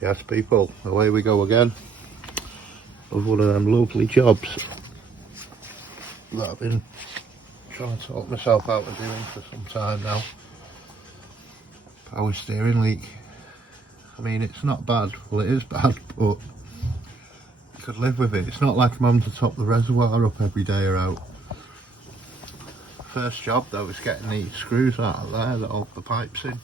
Yes people, away we go again with one of them lovely jobs that I've been trying to talk myself out of doing for some time now. Power steering leak. I mean, it's not bad, well it is bad, but you could live with it. It's not like I'm having to top the reservoir up every day or out. First job though is getting these screws out of there that hold the pipes in.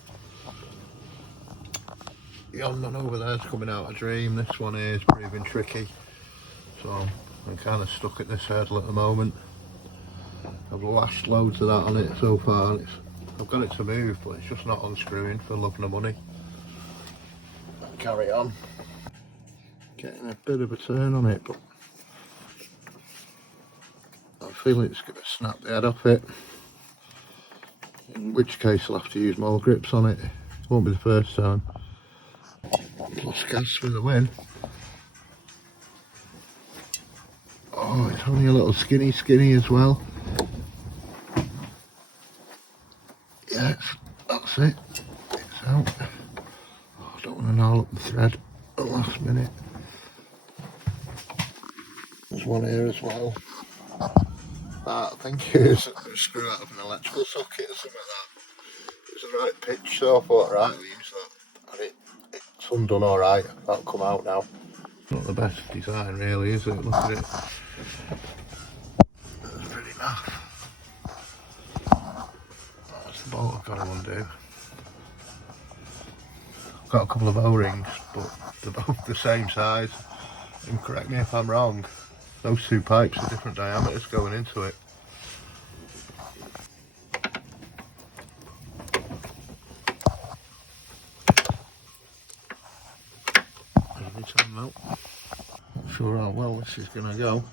Yonder one over there's coming out a dream. This one here is proving tricky, so I'm kind of stuck at this hurdle at the moment. I've lashed loads of that on it so far. I've got it to move, but it's just not unscrewing for love nor money. Carry on. Getting a bit of a turn on it, but I feel it's going to snap the head off it. In which case I'll have to use more grips on it. It won't be the first time. Plus gas with the win. Oh, it's only a little skinny as well. Yes, that's it. It's out. Oh, I don't want to gnarl up the thread at the last minute. There's one here as well. That I think is a screw out of an electrical socket or something like that. It was the right pitch, so I thought, right, I'll use that. And it's undone alright. That'll come out now. Not the best design really, is it? Look at it. That's pretty naff. That's the bolt I've got to undo. I've got a couple of O-rings, but they're both the same size. And correct me if I'm wrong, those two pipes are different diameters going into it. Every time out. Not sure how well this is going to go.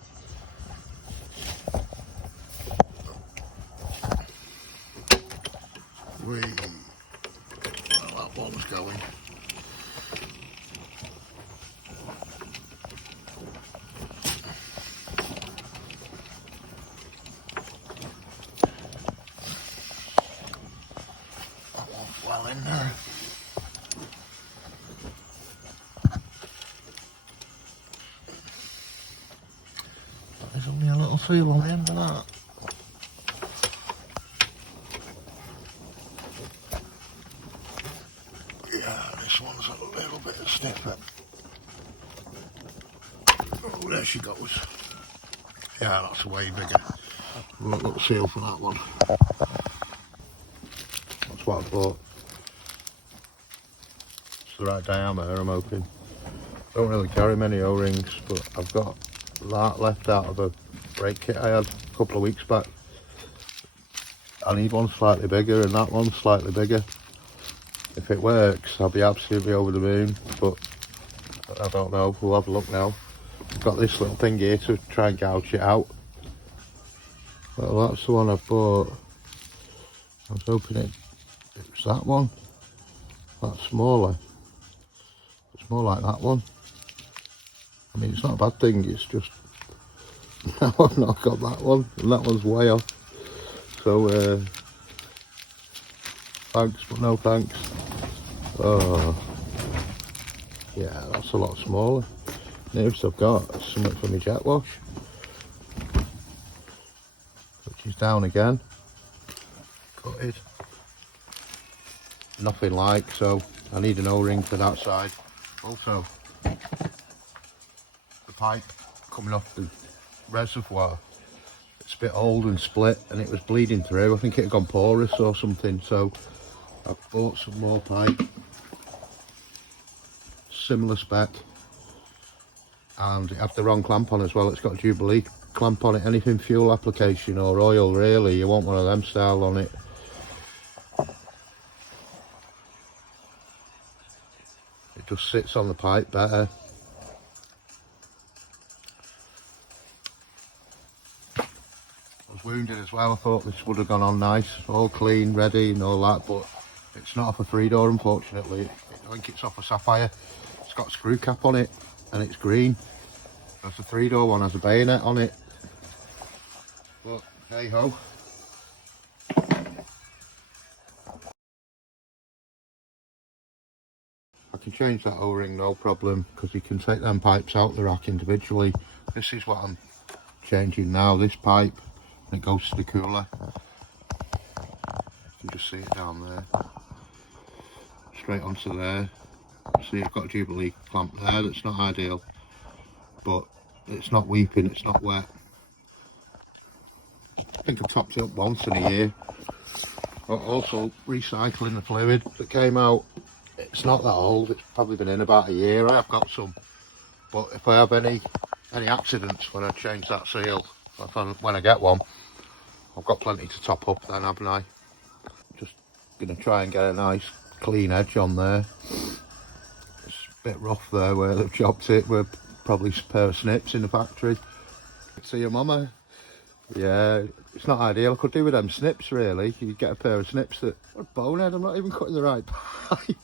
Well, that one's going. That one's well in there. There's only a little feel on the end of that. Yeah, this one's a little bit stiffer. Oh, there she goes. Yeah, that's way bigger. A little seal for that one. That's what I thought. It's the right diameter, I'm hoping. Don't really carry many O-rings, but I've got that left out of a brake kit I had a couple of weeks back. I need one slightly bigger and that one slightly bigger. If it works, I'll be absolutely over the moon, but I don't know. We'll have a look now. I've got this little thing here to try and gouge it out. Well, that's the one I bought. I was hoping it was that one. That's smaller. It's more like that one. I mean, it's not a bad thing, it's just now I've not got that one, and that one's way off. So, thanks, but no thanks. Oh, yeah, that's a lot smaller. Next I've got something for my jet wash, which is down again. Gutted. Nothing like, so I need an O-ring for that side. Also, the pipe coming off the reservoir, it's a bit old and split and it was bleeding through. I think it had gone porous or something, so I've bought some more pipe, similar spec, and it had the wrong clamp on as well. It's got a Jubilee clamp on it. Anything fuel application or oil really, you want one of them style on it. It just sits on the pipe better. I was wounded as well. I thought this would have gone on nice, all clean, ready and all that, but it's not off a 3-door unfortunately. I think it's off a Sapphire. It's got a screw cap on it and it's green. That's a 3-door one, has a bayonet on it. But hey ho. I can change that O-ring no problem, because you can take them pipes out the rack individually. This is what I'm changing now, this pipe, and it goes to the cooler. You can just see it down there, straight onto there. See, I've got a Jubilee clamp there, that's not ideal, but it's not weeping, it's not wet. I think I've topped it up once in a year. Also recycling the fluid that came out, it's not that old, it's probably been in about a year. I have got some, but if I have any accidents when I change that seal, when I get one, I've got plenty to top up then, haven't I? Just gonna try and get a nice clean edge on there. It's a bit rough there where they've chopped it, with probably a pair of snips in the factory. See your mama? Yeah, it's not ideal. I could do with them snips really. You get a pair of snips that are bonehead. I'm not even cutting the right pipe.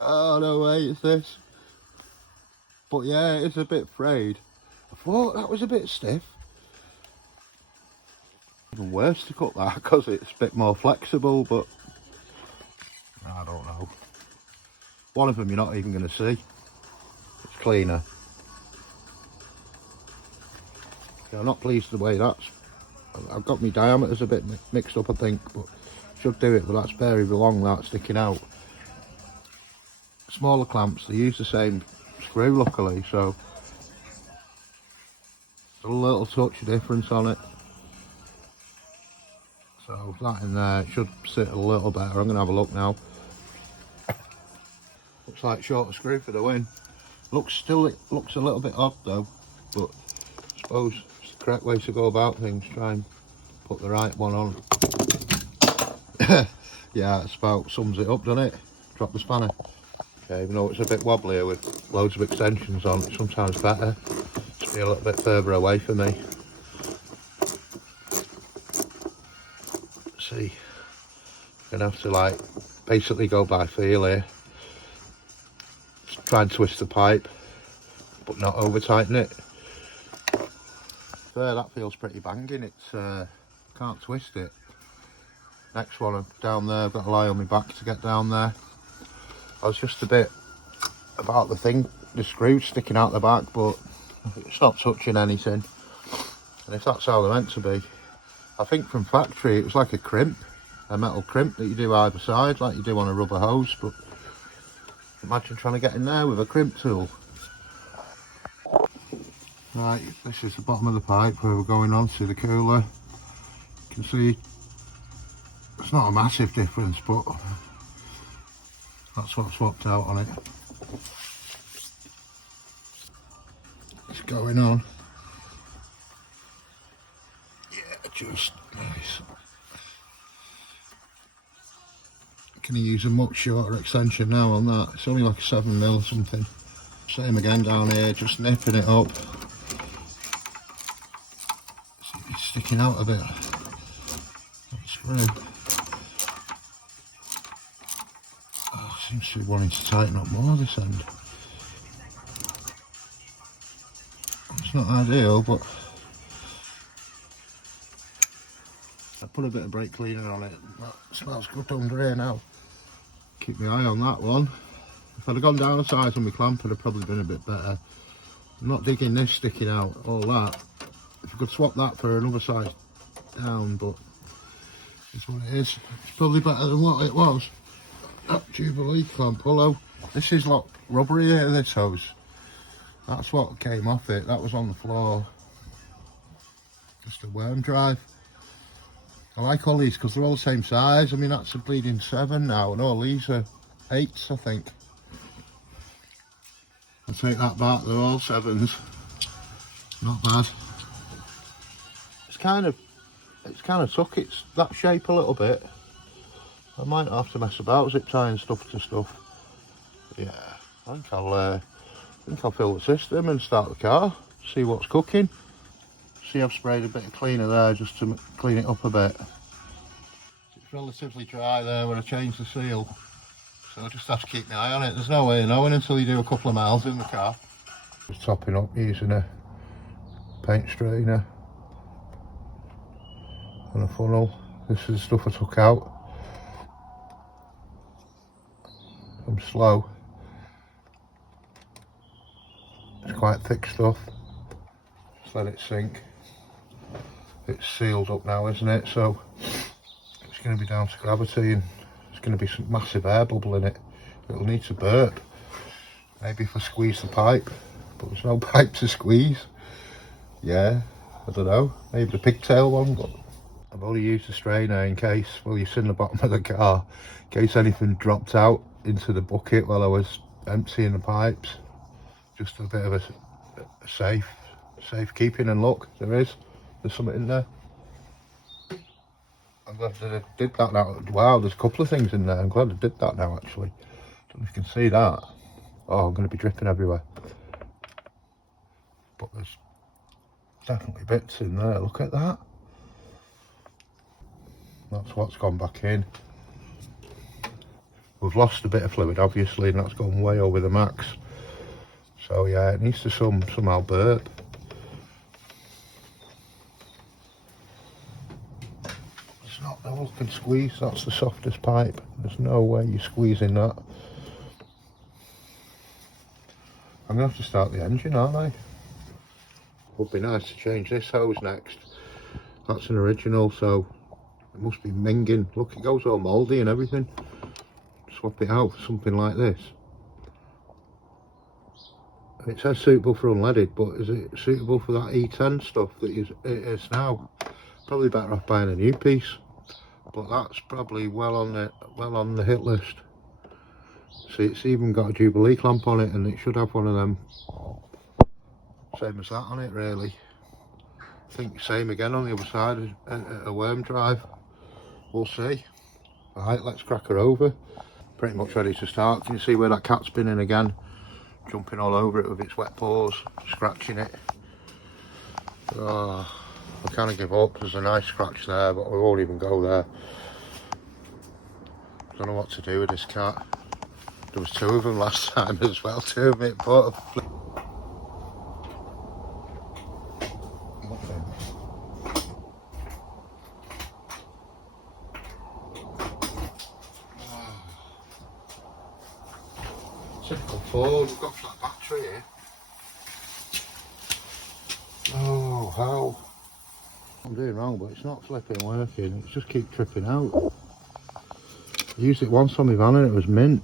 Oh no way, it's this. But yeah, it's a bit frayed. I thought that was a bit stiff. Even worse to cut that because it's a bit more flexible, but I don't know. One of them you're not even going to see. It's cleaner. Yeah, I'm not pleased with the way that's. I've got my diameters a bit mixed up, I think, but should do it. But that's very long, that sticking out. Smaller clamps, they use the same screw, luckily, so there's a little touch of difference on it. So that in there, it should sit a little better. I'm going to have a look now. Looks like shorter screw for the win. It looks a little bit odd though, but I suppose it's the correct way to go about things. Try and put the right one on. Yeah, it's about sums it up, doesn't it? Drop the spanner. Okay, even though it's a bit wobbly with loads of extensions on, it's sometimes better to be a little bit further away from me. Let's see, I'm gonna have to like basically go by feel here. Try and twist the pipe, but not over tighten it. There, that feels pretty banging. It's can't twist it. Next one down there, I've got to lie on my back to get down there. I was just a bit about the screw sticking out the back, but it's not touching anything. And if that's how they're meant to be, I think from factory it was like a metal crimp that you do either side, like you do on a rubber hose. But imagine trying to get in there with a crimp tool. Right, this is the bottom of the pipe where we're going on to the cooler. You can see it's not a massive difference, but that's what swapped out on it. It's going on. Yeah, just nice. Can you use a much shorter extension now on that? It's only like a 7mm something. Same again down here, just nipping it up. See if it's sticking out a bit. That screw. Oh, seems to be wanting to tighten up more this end. It's not ideal, but I put a bit of brake cleaner on it. That smells good under here now. Keep my eye on that one. If I'd have gone down a size on my clamp, it'd have probably been a bit better. I'm not digging this sticking out, all that. If I could swap that for another size down, but it's what it is. It's probably better than what it was. That Jubilee clamp, hello. This is like rubbery here, this hose. That's what came off it, that was on the floor. Just a worm drive. I like all these because they're all the same size. I mean, that's a bleeding 7 now, and all these are 8s, I think. I'll take that back, they're all 7s. Not bad. It's kind of took its that shape a little bit. I might have to mess about zip tying stuff to stuff. Yeah, I think I'll fill the system and start the car. See what's cooking. See, I've sprayed a bit of cleaner there just to clean it up a bit. It's relatively dry there when I changed the seal, so I just have to keep my eye on it. There's no way of knowing until you do a couple of miles in the car. Just topping up using a paint straightener and a funnel. This is the stuff I took out. I'm slow. It's quite thick stuff. Just let it sink. It's sealed up now, isn't it? So it's going to be down to gravity, and there's going to be some massive air bubble in it. It'll need to burp. Maybe if I squeeze the pipe, but there's no pipe to squeeze. Yeah, I don't know. Maybe the pigtail one, but I've only used a strainer in case, well, you see in the bottom of the car, in case anything dropped out into the bucket while I was emptying the pipes. Just a bit of a safe keeping, and look, there's something in there. I'm glad that I did that now. Wow, there's a couple of things in there. I'm glad I did that now, actually. Don't know if you can see that. Oh, I'm going to be dripping everywhere. But there's definitely bits in there. Look at that. That's what's gone back in. We've lost a bit of fluid, obviously, and that's gone way over the max. So yeah, it needs to somehow burp. It's not no one can squeeze. That's the softest pipe. There's no way you're squeezing that. I'm gonna have to start the engine, aren't I? Would be nice to change this hose next. That's an original, so it must be minging. Look, it goes all mouldy and everything. Swap it out for something like this. It says suitable for unleaded, but is it suitable for that E10 stuff that it is now? Probably better off buying a new piece, but that's probably well on the hit list. See, it's even got a Jubilee clamp on it, and it should have one of them, same as that on it, really. I think same again on the other side, a worm drive. We'll see. Right, let's crack her over. Pretty much ready to start. Can you see where that cat's been in again? Jumping all over it with its wet paws, scratching it. Oh, I kind of give up. There's a nice scratch there, but I won't even go there. Don't know what to do with this cat. There was two of them last time as well, two of it, but typical Ford. We've got a flat battery here. Oh, how? I'm doing wrong, but it's not flipping working. It just keeps tripping out. I used it once on my van and it was mint.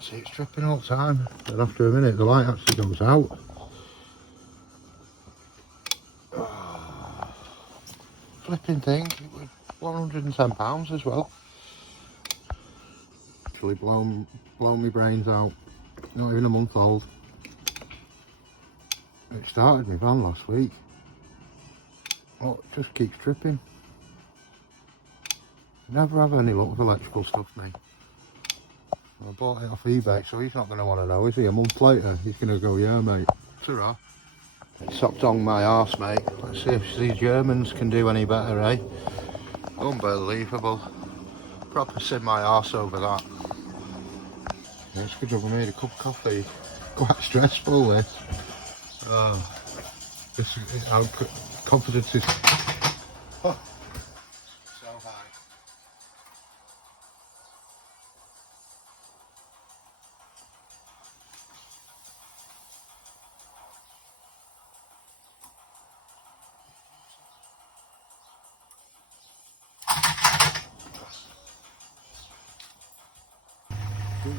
See, it's tripping all the time. And after a minute, the light actually goes out. Oh, flipping thing. It was £110 as well. Actually blown my brains out. Not even a month old. It started my van last week. Oh, it just keeps tripping. Never have any luck with electrical stuff, mate. I bought it off eBay, so he's not going to want to know, is he? A month later, he's going to go, yeah, mate. Ta-ra. Socked on my arse, mate. Let's see if these Germans can do any better, eh? Unbelievable. Proper sid my arse over that. Yeah, it's good job I made a cup of coffee. Quite stressful, this. Our confidence is so high.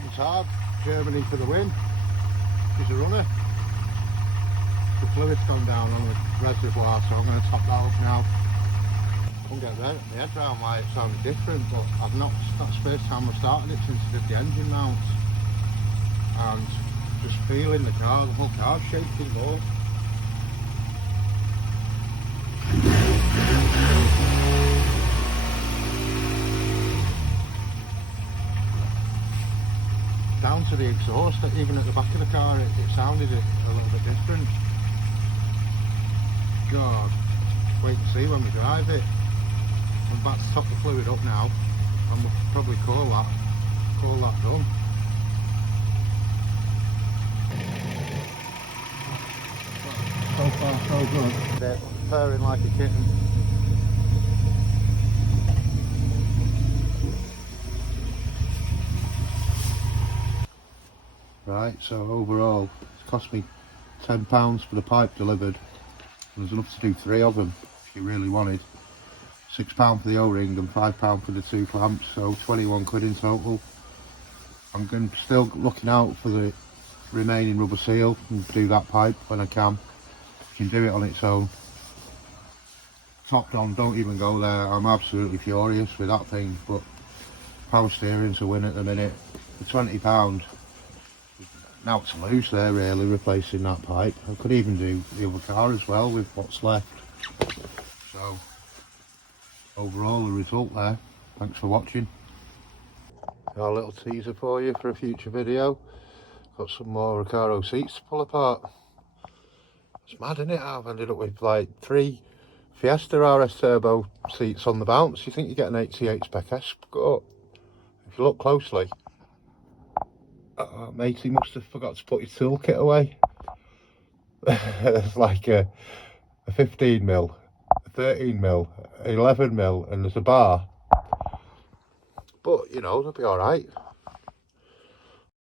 It's hard. Germany for the win. She's a runner. The fluid's gone down on the reservoir, so I'm going to top that up now. I couldn't get my head around why it sounded different, but I've not, that's the first time I've started it since I did the engine mounts. And just feeling the car, the whole car's shaking more. Down to the exhaust, even at the back of the car, it sounded a little bit different. God, wait and see when we drive it. I'm about to top the fluid up now, and we'll probably call that done. So far so good. They're purring like a kitten. right? So overall, it's cost me £10 for the pipe delivered. And there's enough to do 3 of them if you really wanted. £6 for the O-ring and £5 for the 2 clamps, so 21 quid in total. I'm still looking out for the remaining rubber seal and do that pipe when I can. You can do it on its own. Top on, don't even go there. I'm absolutely furious with that thing, but power steering's a win at the minute. For £20, now to lose there really, replacing that pipe. I could even do the other car as well with what's left. So overall the result there. Thanks for watching. Got a little teaser for you for a future video. Got some more Recaro seats to pull apart. It's mad, isn't it? I've ended up with like 3 Fiesta RS Turbo seats on the bounce. You think you get an 88 Spec S, but if you look closely, matey must have forgot to put his toolkit away. It's like a 15mm, a 13mm, 11mm, and there's a bar. But you know, they'll be alright.